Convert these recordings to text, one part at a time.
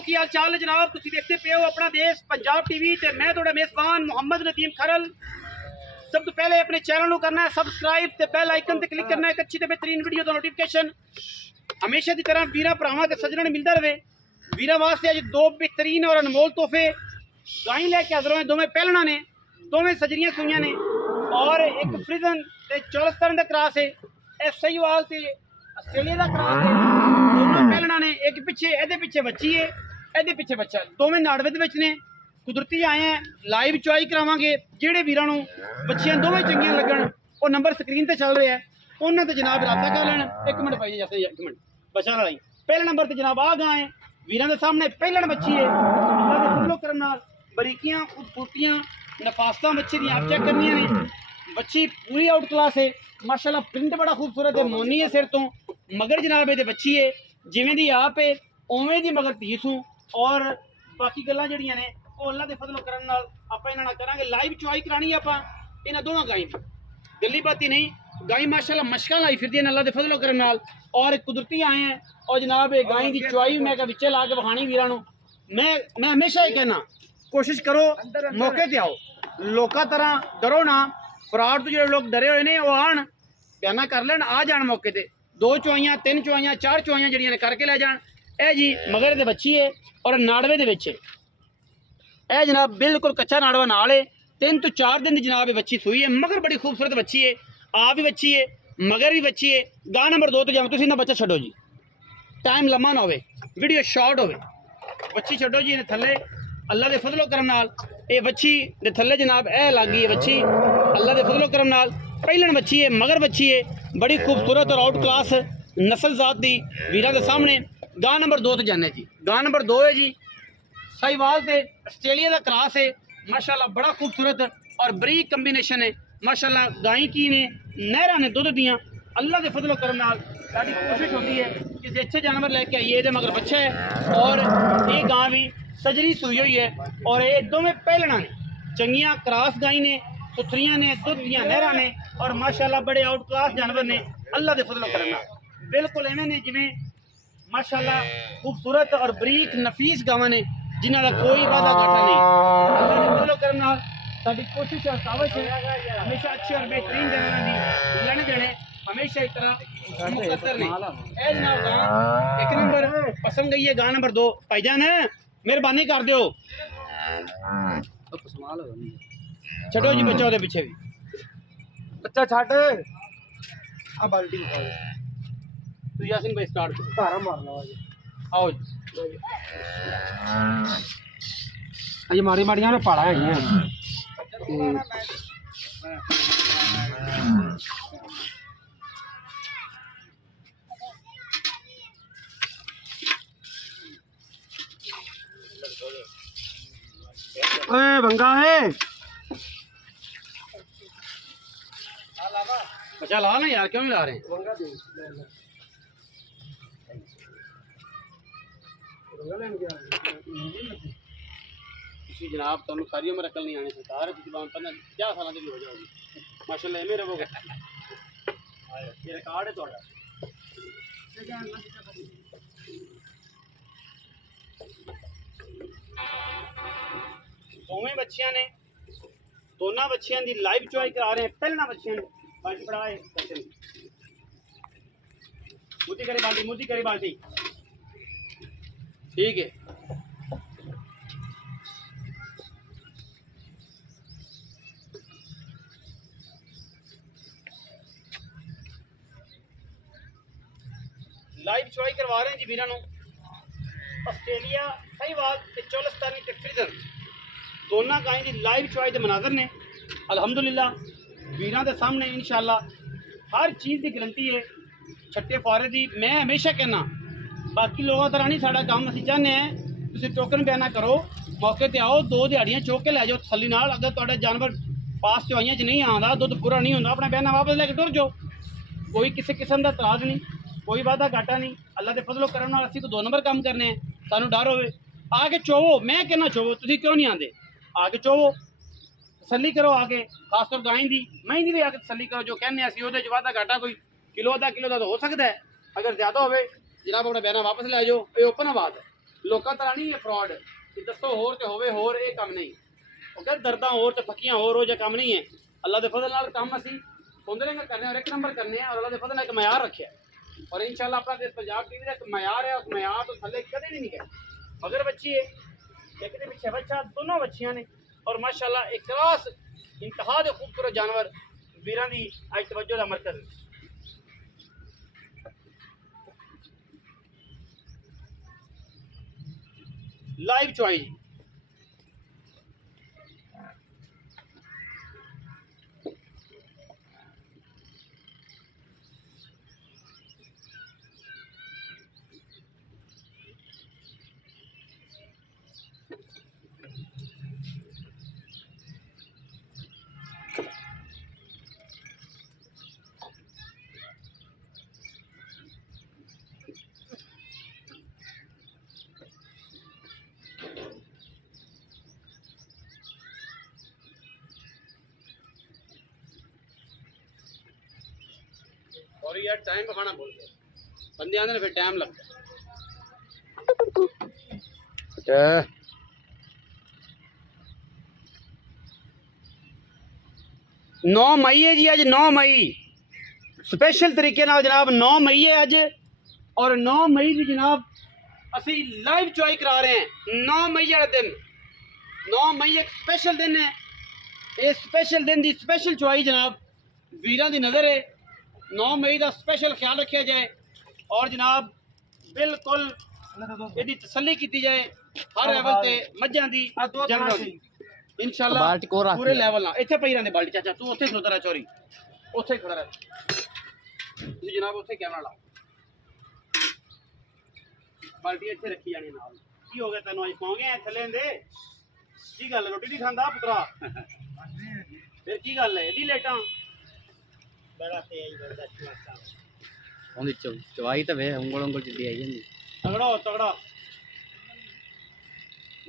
की हाल चाल है जनाब? तुसीं देखते पे हो अपना देश पंजाब टीवी ते मैं तुहाडा मेज़बान मोहम्मद नदीम खरल। सब तो पहले अपने चैनल को करना है सबसक्राइब ते बेल आइकन ते क्लिक करना है। एक अच्छी ते बेहतरीन वीडियो का नोटिफिकेशन हमेशा की तरह वीरा भरावां ते सज्जणां मिलता रहे। वीरा वास्ते अज दो बेहतरीन और अनमोल तोहफे गाई लैके हाज़र होए। दोवें पहलना ने, दोवें सजरियां सुइयां ने और एक फ्रिजन ते चौलस्तान दा क्रॉस है। ए सहीवाल ते आस्ट्रेलिया दा क्रॉस है। दोनों पहलना ने, एक पिछे एदे पिछे बच्ची है, एदे पिछे बच्चा। दोवें नाड़वे दे विच ने। कुदरती आए हैं लाइव चुआई करावांगे। जेड़े वीरां नूं बच्चियां दोवें चंगियां लगन वो नंबर स्क्रीन ते चल रहा है, उन्हां ते जनाब रब्ता कर लैन। एक मिनट भाई जैसे एक मिनट बचा लाई। पहले नंबर ते जनाब आ गाय है वीरां दे सामने पहलण बच्ची है। अल्लाह दे फजलो करम नाल बरीकियां खूबसूरतियां नफासतां बच्चे दी आप चेक करनियां ने। बच्ची पूरी आउट क्लास है माशाल्लाह। प्रिंट बड़ा खूबसूरत है, मोनी है सिर तो मगर जनाब ये बच्ची है जिवें दी आप है उवें दी मगर धी सूं। और बाकी गल्लां जड़ियां ने वो अल्लाह दे फजलो करम नाल आपां इन्हां नाल करांगे। लाइव चुआई करानी है आपां इन्हां दोवां गाई दी, गल्ली बाती नहीं। गाई माशाल्लाह मशकां लाई फिरदी अल्लाह दे फजलो करम नाल। और कुदरती आए हैं और जनाब ये गाई की चुआई मैं विचे ला के विखानी वीरां नूं। मैं हमेशा ही कहना कोशिश करो मौके ते आओ, लोकां तरह डरो ना। फ्रॉड तो जो लोग डरे हुए ने वो आन बयाना कर लैन, आ जान मौके ते। दो चुआइयां तीन चुआइयां चार चुआइयां जड़ियां ने करके लै जान। ए जी मगर दे बच्ची है और नाड़वे दे विच है। ए जनाब बिल्कुल कच्चा नाड़वा नाल है। 3 तो 4 दिन की जनाब बच्ची सुई है मगर बड़ी खूबसूरत बच्ची है। आप भी बच्ची है मगर भी बच्ची है। गां नंबर 2 तो जाओ तुसीं ना बच्चा छड्डो जी, टाइम लम्मा ना होवे, वीडियो शॉर्ट होवे। बच्ची छड्डो जी इन्हें थल्ले अल्लाह दे फजलो करम नाल। ये बच्ची दे थल्ले जनाब ए लग गई है बच्ची अल्लाह दे फजलो करम नाल। पहलन बच्ची है मगर बच्ची है बड़ी खूबसूरत और आउट क्लास नस्ल जात दी वीरां दे सामने। गां नंबर 2 ते जाने जी। गां नंबर 2 है जी साहिवाल ते आस्ट्रेलिया का क्रॉस है माशाल्लाह। बड़ा खूबसूरत और बरीक कंबीनेशन है माशाल्लाह। गाय की ने नहरा ने दुध दियाँ अल्लाह के फजलो करम नाल। साडी कोशिश होती है कि अच्छे जानवर लेके आइए। ये मगर बच्चा है और ये गां भी सजरी सुई हुई है और ये दोवें पहलना ने चंगियां क्रॉस गाई ने, सुथरियां ने, दुध दियां नहरा ने और माशाल्लाह बड़े आउट क्लास जानवर ने अल्लाह के फजलो करम नाल। बिल्कुल इवें ने जिवें माशाल्लाह खूबसूरत और बरीक नफीस गावां ने जिन्हां दा कोई वादा घाटा नहीं। अल्लाह दे फजलो करम नाल साडी कोशिश और कावश है हमेशा अच्छे और बेहतरीन जानवरां दी लेने देने हमेशा इस तरह मुकद्दर ने। ए जनाब गां एक नंबर पसंद गई है। गां नंबर 2 भाईजान मेहरबानी कर दियो छड्डो जी बच्चा ओदे पीछे भी बच्चा छੱਡ आ बाल्टी उठा दे तो यासीन भाई स्टार्ट करो। धारा मारना वा जी। आओ जी अजे माड़ी माड़ियां ने पाड़ा है ओए बंगा है बच्चा ला ना यार, क्यों नहीं ला रहे? बंगा दे बंगा लेन गया तुसी जनाब तुहानू सारी उम्र अकल नहीं आनी सरकार तुसी बाम पन्ना 50 साल के भी हो जाओगे माशाल्लाह एवें रहोगे। ये रिकॉर्ड है तुहाडा। दोवें बच्चियां ने दोनों बच्चियां दी लाइव चुआई करा रहे हैं। पहलना बच्चियां ने बाल्टी पड़ा है बच्चे मुद्दी करे बाल्टी ठीक है। लाइव चुआई करवा रहे हैं जी वीरां नूं। आस्ट्रेलिया साहिवाल ते चौलस्तानी ते फ्रिजन दोनों गाय की लाइव चुआई के मनाजर ने अल्हम्दुलिल्लाह वीरां दे सामने इंशाअल्लाह हर चीज़ की गारंटी है छट्टे फारे दी। मैं हमेशा कहना बाकी लोगों तरह नहीं साडा काम असीं चाहते हैं तुसीं टोकन बयाना करो मौके ते आओ 2 दिहाड़ियां चुक के लै जाओ तसल्ली नाल। अगर तुहाडा जानवर पास चुआइयां च नहीं आंदा दुध पूरा नहीं होंदा अपना बयाना वापस लैके टुर जाओ। कोई किसी किस्म का तराज नहीं, कोई वादा घाटा नहीं। अल्लाह के फजलो करम नाल असीं तो 2 नंबर काम करने हैं। सानू डर होवे आके चोवो, मैं कहना चोवो, तुसीं क्यों नहीं आते? आके चोवो तसल्ली करो आके, खासतौर गाय दी मैं दी भी आके तसल्ली करो। जो कहने असीं ओहदे च वादा घाटा कोई किलो आधा किलो का तो हो सकता है, अगर ज़्यादा होवे जनाब अपना बयाना वापस लै जाओ। ये ओपन बात है ਲੋਕਾਂ ਤਰ੍ਹਾਂ ਨਹੀਂ ਇਹ ਫਰਾਡ ਕਿ ਦੱਸੋ ਹੋਰ ਤੇ ਹੋਵੇ ਹੋਰ, ਇਹ ਕੰਮ ਨਹੀਂ। ਉਹ ਕਹਿੰਦੇ ਦਰਦਾਂ ਹੋਰ ਤੇ ਫੱਕੀਆਂ ਹੋਰ, ਉਹ ਜਿਹਾ ਕੰਮ ਨਹੀਂ ਹੈ। ਅੱਲਾ ਦੇ ਫਜ਼ਲ ਨਾਲ ਕੰਮ ਅਸੀਂ ਸੁਣਦੇ ਰਹੇ ਕਰਨੇ ਔਰ ਇੱਕ ਨੰਬਰ ਕਰਨੇ ਆ, ਔਰ ਅੱਲਾ ਦੇ ਫਜ਼ਲ ਨਾਲ ਇੱਕ ਮਿਆਰ ਰੱਖਿਆ ਔਰ इंशाल्लाह अपना देश पंजाब टीवी का एक मैार है, उस मैार तो थले कदे नहीं निकले। मगर बच्ची है एक दे पिछे बच्चा, दोनों बच्चियां ने और माशाल्लाह एक क्रॉस इंतहा दे खूबसूरत जानवर वीरां दी अज तवज्जो दा मरकज। लाइव चॉइस और यार टाइम बखाना बोल गया बंदे आते फिर टाइम लगता है। 9 मई है जी, अज 9 मई स्पेशल तरीके नाल जनाब 9 मई है अज और 9 मई की जनाब असी लाइव चॉइस करा रहे हैं। 9 मई वाला दिन, 9 मई एक स्पेशल दिन है। इस स्पेशल दिन की स्पेशल चॉइस जनाब वीरां दी नज़र है। 9 मई का स्पेशल ख्याल रखा जाए और जनाब बिल्कुल यदि तसल्ली की जाए हर लेवल से मझां दी इंशाल्लाह पूरे लेवल ना इत्थे पई रहंदे। बाल्टी चाचा तू उत्थे खड़ोता रह, चोरी उत्थे खड़ा रह तू जनाब, उत्थे कैमरा ला, बाल्टी इत्थे रखी जानी नाल। की हो गया तैनूं अज सौ गया थले दे की गल, रोटी नहीं खांदा पुत्रा फिर की गल है? एडी लेटां बड़ा तेज बंदा चुआता ओंदी चवाई तो वे उंगल उंगल जिद्दी आई जांदी। तगड़ा हो तगड़ा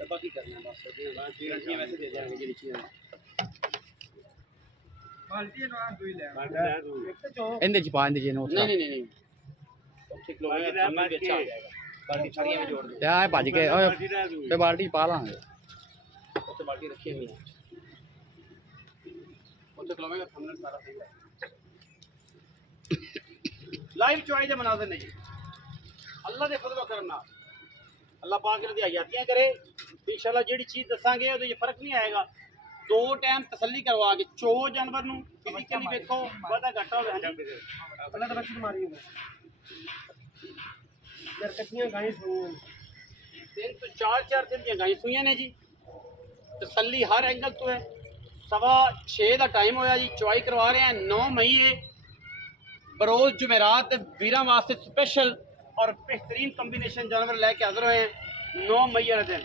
डब्बा की करना बस गारंटियां वैसे दे देंगे जेडी चीज़ बाल्टी ना दूई ले इंदे च पा इंदे जे नो नहीं नहीं नहीं ओथे किलोमीटर सामने भी अच्छा आ जाएगा। बाल्टी छड़ियां में जोड़ दे यार भज के ओए ते बाल्टी पा लांगे ओथे बाल्टी रखी हुई है ओथे किलोमीटर सामने सारा सही है। लाइव चॉइस दे मनाज़र नहीं अल्लाह दे फजल करम नाल अल्लाह पाक ने हयातियां करे इंशाल्लाह जेड़ी चीज़ दसांगे ओदे च फर्क नहीं आएगा। 2 टाइम तसल्ली करवा के चो जानवर नूं फिजिकली देखो वादा घाटा होवे अपना तो बच्ची मारी होवे यार कच्चियां गाय सुईयां दिन तो 4 दिन दी गाय सुईयां ने जी। तसल्ली हर एंगल तो है। 6:15 का टाइम होया जी, चॉइस करवा रहे हैं। 9 मई है बरोज जुमेरात वीरां वास्ते स्पेशल और बेहतरीन कॉम्बिनेशन जानवर लेके हाजिर हुए हैं 9 मई वाले दिन।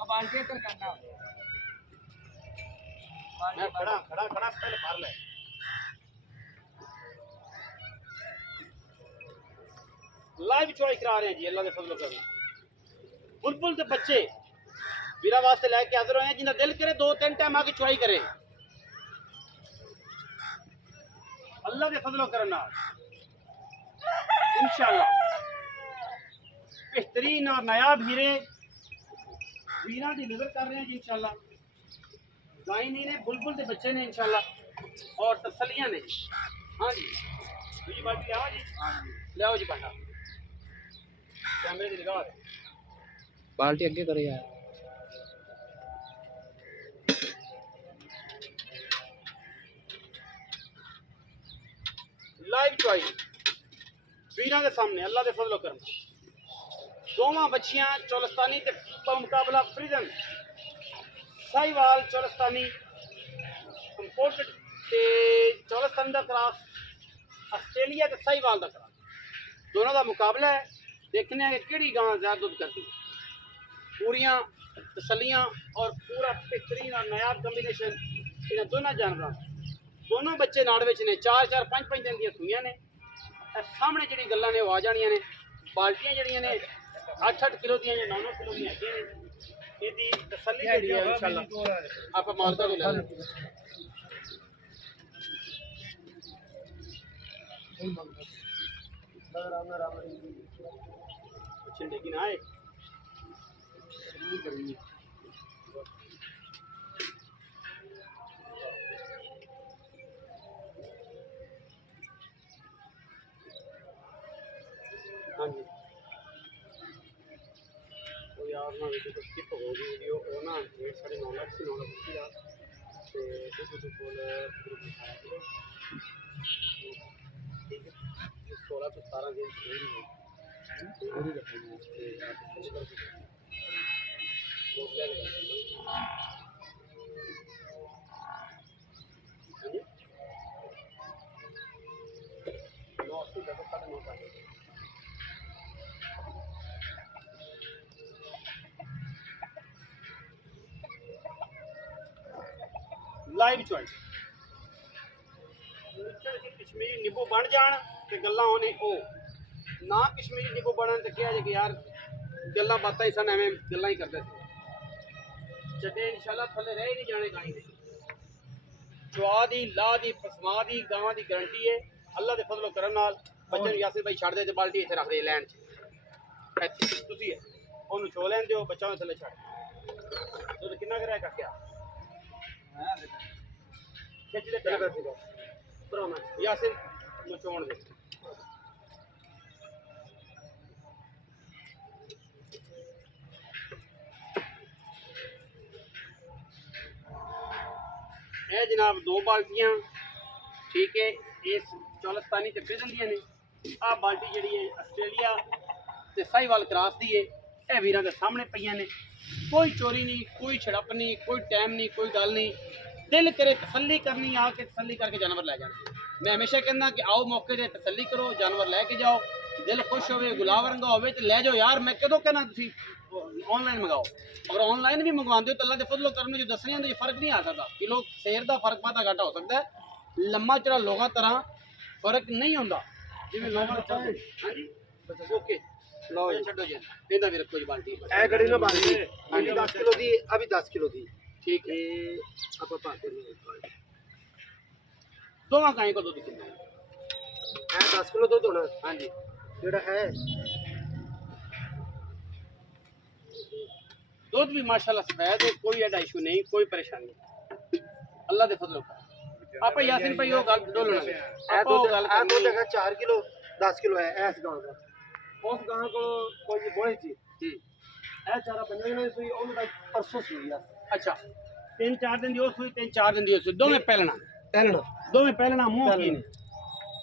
अब आगे कर करना मैं खड़ा खड़ा खड़ा पहले मार ले। लाइव चॉइस करा रहे हैं जी अल्लाह के फजल करना। बुलबुल के बच्चे वीरा वास्ते लेके हाजिर हुए हैं। जिन्हें दिल करे 2-3 टाइम आके चॉइस करें अल्लाह के फजल करना इंशाल्लाह बेहतरीन और नायाब हीरे वीरा की नजर कर रहे हैं जी इंशाल्लाह। गाय नहीं ने बुलबुल के बच्चे ने इंशाल्लाह और तसलियां ने। हाँ जी दूसरी बात लिया जी, लियाओ जी बाटा कैमरे की निगाह बाल्टी अगे करे यार। लाइव चॉइस वीरां के सामने अल्लाह के फजल करम। दोवां बच्चियां चौलस्तानी ते मुकाबला फ्रीजन साहिवाल चौलस्तानी इंपोर्टेड ते चौलस्तानी का क्रॉस आस्ट्रेलिया ते साहिवाल का क्रॉस दोनों का मुकाबला है। देखने हैं कि किहड़ी गां ज़्यादा दुध करती है। पूरियां तसलियां और पूरा बेहतरीन और नायाब कॉम्बिनेशन इन दोनों जानवरों। दोनों बच्चे नाड़ विच ने 4-4 5-5 दिन दी सूइयां ने। सामने जिहड़ी गल्लां ने वो आ जाणियां ने ਬਾਲਟੀਆਂ ਜਿਹੜੀਆਂ ਨੇ 8-8 ਕਿਲੋ ਦੀਆਂ ਜਾਂ 9-9 ਕਿਲੋ ਦੀਆਂ ਹੈਗੀਆਂ ਨੇ। ਇਹਦੀ ਤਸੱਲੀ ਜਿਹੜੀ ਹੈ ਇਨਸ਼ਾਅੱਲਾ ਆਪਾਂ ਮਾਲਕਾਂ ਤੋਂ ਲੈ ਲਾਂਗੇ। लेकिन आए हाँ जी वो यार ना वीडियो स्किप हो गई वीडियो वो ना 9.5 लाख से 9 लाख ठीक है 16 तो 17 दिन लाइव चॉइस कश्मीरी नींबू बन जान ते गल्लां होने ओ ना कश्मीरी नींबू बनन ते क्या कि यार गल्लां बातां ही सन एवें गल्लां ही करदे चटे इंशाल्लाह थल्ले रह ही नहीं जाने गाई दे दुआ दी ला दी पसमा दी गावां दी गारंटी है अल्लाह दे फजलो करम नाल बच्चे नूं यासिर भाई छड़ दे ते बाल्टी इत्थे रख दे लैंड च इत्थे तुसी है ओनू चो लैन दिओ बच्चा नूं थल्ले छड़ दुध किन्ना कराया काकिया खिच दे प्यार यासिर मचोण दे ਇਹ जनाब 2 बाल्टियां ठीक है इस चौलस्तानी ते बेजंदियां ने आ बाल्टी जिहड़ी है आस्ट्रेलिया ते साहिवाल क्रॉस दी है ਇਹ ਵੀਰਾਂ ਦੇ ਸਾਹਮਣੇ ਪਈਆਂ ਨੇ कोई चोरी नहीं कोई छड़प नहीं कोई टाइम नहीं कोई गल नहीं दिल करे तसल्ली करनी आके तसल्ली करके जानवर लै जाने मैं हमेशा कहना कि आओ मौके से तसल्ली करो जानवर लैके जाओ दिल खुश होवे गुलाब रंगा होवे ते लै जाओ यार मैं कदों कहना तुसी ऑनलाइन मंगाओ अगर ऑनलाइन भी मंगवाते हो तो अल्लाह के फजलो करम जो दसने होंगे फर्क नहीं आ सकता किलो शेर का फर्क पता घाटा हो सकता है लम्मा चढ़ा लोगा तरह फर्क नहीं होता जिवें लोगा हाँ जी ओके लो जी छड्डो जी इहदा भी रखो जी बाल्टी ए गड़ी ना बाल्टी अभी 10 किलो दी अभी 10 किलो दी ठीक है आपा पाते नहीं दोवां काई को दूध कितना ए 10 किलो दूध होना हाँ जी जेड़ा है दूध भी माशाल्लाह सफेद है कोई एडा इशू नहीं कोई परेशानी नहीं अल्लाह दे फजलो का आपा यासीन भाई वो गल डोलना ए दूध है 4 किलो 10 किलो है इस गांव का उस गांव को कोई बोले थी ए चारा पंजा ने सुई ओन का परसों सुई है अच्छा 3-4 दिन दी सुई 3-4 दिन दी सुई दोवें पहलना दोवें पहलना मुंह की ने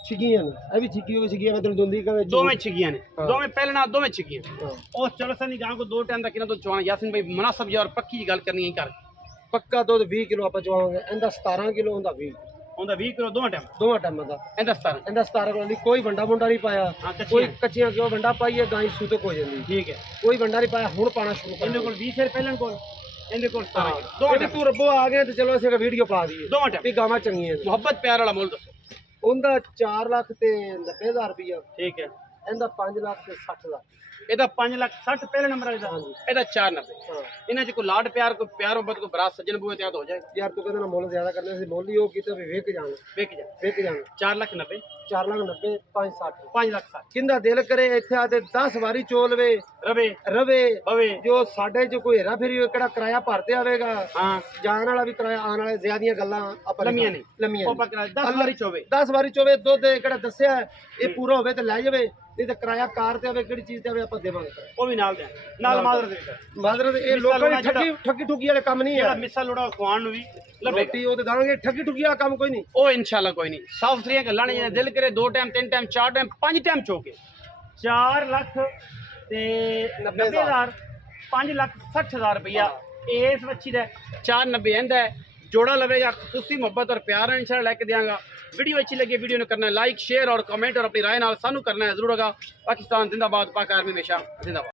छिगियां ने अभी छिगी हुई छिगियां मतलब दुंदी का दोवें छिगियां ने दोवें पहलना दोवें छिगियां उस चलसनी गांव को 2 टाइम तक तो चवाना यासीन भाई मुनासिब जी और पक्की जी गल करनी है कर पक्का दूध 20 किलो आप चवावांगे इंदा 17 किलो होंदा 20 ਉਹਦਾ 20 ਕਿਲੋ ਦੋਵਾਂ ਟਾਈਮ ਦਾ ਇਹਦਾ 17 ਕਿਲੋ ਨਹੀਂ ਕੋਈ ਵੰਡਾ ਮੁੰਡਾ ਨਹੀਂ ਪਾਇਆ ਕੋਈ ਕੱਚੀਆਂ ਕਿਉਂ ਵੰਡਾ ਪਾਈਏ ਗਾਂ ਸੂਤਕ ਹੋ ਜਾਂਦੀ ਠੀਕ ਹੈ ਕੋਈ ਵੰਡਾ ਨਹੀਂ ਪਾਇਆ ਹੁਣ ਪਾਣਾ ਸ਼ੁਰੂ ਕਰ ਇਹਦੇ ਕੋਲ 20 ਸਿਰ ਪਹਿਲਾਂ ਕੋਲ ਇਹਦੇ ਕੋਲ 17 ਦੋਵਾਂ ਟਾਈਮ ਤੂੰ ਰੱਬੋ ਆ ਗਏ ਤੇ ਚਲੋ ਅਸੀਂ ਵੀਡੀਓ ਪਾ ਦਈਏ ਦੋਵਾਂ ਟਾਈਮ ਵੀ ਗਾਵਾਂ ਚੰਗੀਆਂ ਨੇ ਮੁਹੱਬਤ ਪਿਆਰ ਵਾਲਾ ਮੁੱਲ ਦੱਸੋ ਉਹਦਾ 4 ਲੱਖ ਤੇ 90000 ਰੁਪਇਆ ਠੀਕ ਹੈ ਇਹਦਾ 5 ਲੱਖ ਤੇ 60,000 ਇਹਦਾ 5 ਲੱਖ 60 ਪਹਿਲੇ ਨੰਬਰ ਵਾਲਾ ਇਹਦਾ 490 ਇਹਨਾਂ 'ਚ ਕੋਈ ਲਾਡ ਪਿਆਰ ਕੋਈ ਪਿਆਰ ਮੁਹੱਬਤ ਕੋਈ ਬਰਾਤ ਸੱਜਣ ਬੂਏ ਤੇ ਹੋ ਜਾਏਗਾ ਯਾਰ ਤੂੰ ਕਹਿੰਦਾ ਨਾ ਮੁੱਲ ਜ਼ਿਆਦਾ ਕਰਨੇ ਸੀ ਮੁੱਲ ਹੀ ਉਹ ਕਿਤੇ ਵੀ ਵਿਕ ਜਾਣਾ 4 ਲੱਖ 90 4 ਲੱਖ 90 5 60 5 ਲੱਖ 60 ਕਿੰਦਾ ਦਿਲ ਕਰੇ ਇੱਥੇ ਆ ਤੇ 10 ਵਾਰੀ ਚੋਲਵੇ ਰਵੇ ਜੋ ਸਾਡੇ 'ਚ ਕੋਈ ਹੈਰਾ ਫੇਰੀ ਕਿਹੜਾ ਕਿਰਾਇਆ ਭਰਤੇ ਆਵੇਗਾ ਹਾਂ ਜਾਣ ਵਾਲਾ ਵੀ ਕਿਰਾਇਆ ਆਉਣ ਵਾਲੇ ਜ਼ਿਆਦੀਆਂ ਗੱਲਾਂ ਆਪਾਂ ਲੰਮੀਆਂ ਆਪਾਂ ਕਿਰਾਇਆ 10 ਵਾਰੀ ਚੋਵੇ 10 ਵਾਰੀ ਚੋਵੇ ਦੁੱਧ ਕਿਹੜਾ ਦੱਸਿਆ ਇਹ ਪੂਰਾ ਹੋਵੇ ਤੇ ਲੈ ਜਾਵੇ नहीं तो किराया कार ते आवे केड़ी चीज ते आवे आपा देवांगे ओ भी नाल दे नाल मादर दे ए लोकां ने ठगी ठुगी वाले काम नहीं है जेड़ा मिसल लोड़ा खुआन नु भी रोटी ओ ते दांगे ठगी ठुगी वाला काम कोई नहीं ओ इंशाल्लाह कोई नहीं साफ सुथरी गल्लां ने दिल करे 2 टाइम 3 टाइम 4 टाइम 5 टाइम चोके 4 लाख ते 90000 5 लाख 60,000 रुपया इस बच्ची दा 490 एंदा जोड़ा लवेगा खुशी मोहब्बत और प्यार इंशाल्लाह लेके देंगा वीडियो अच्छी लगी वीडियो ने करना है लाइक शेयर और कमेंट और अपनी राय नाल सानू करना है जरूर होगा पाकिस्तान जिंदाबाद पाक आर्मी हमेशा जिंदाबाद।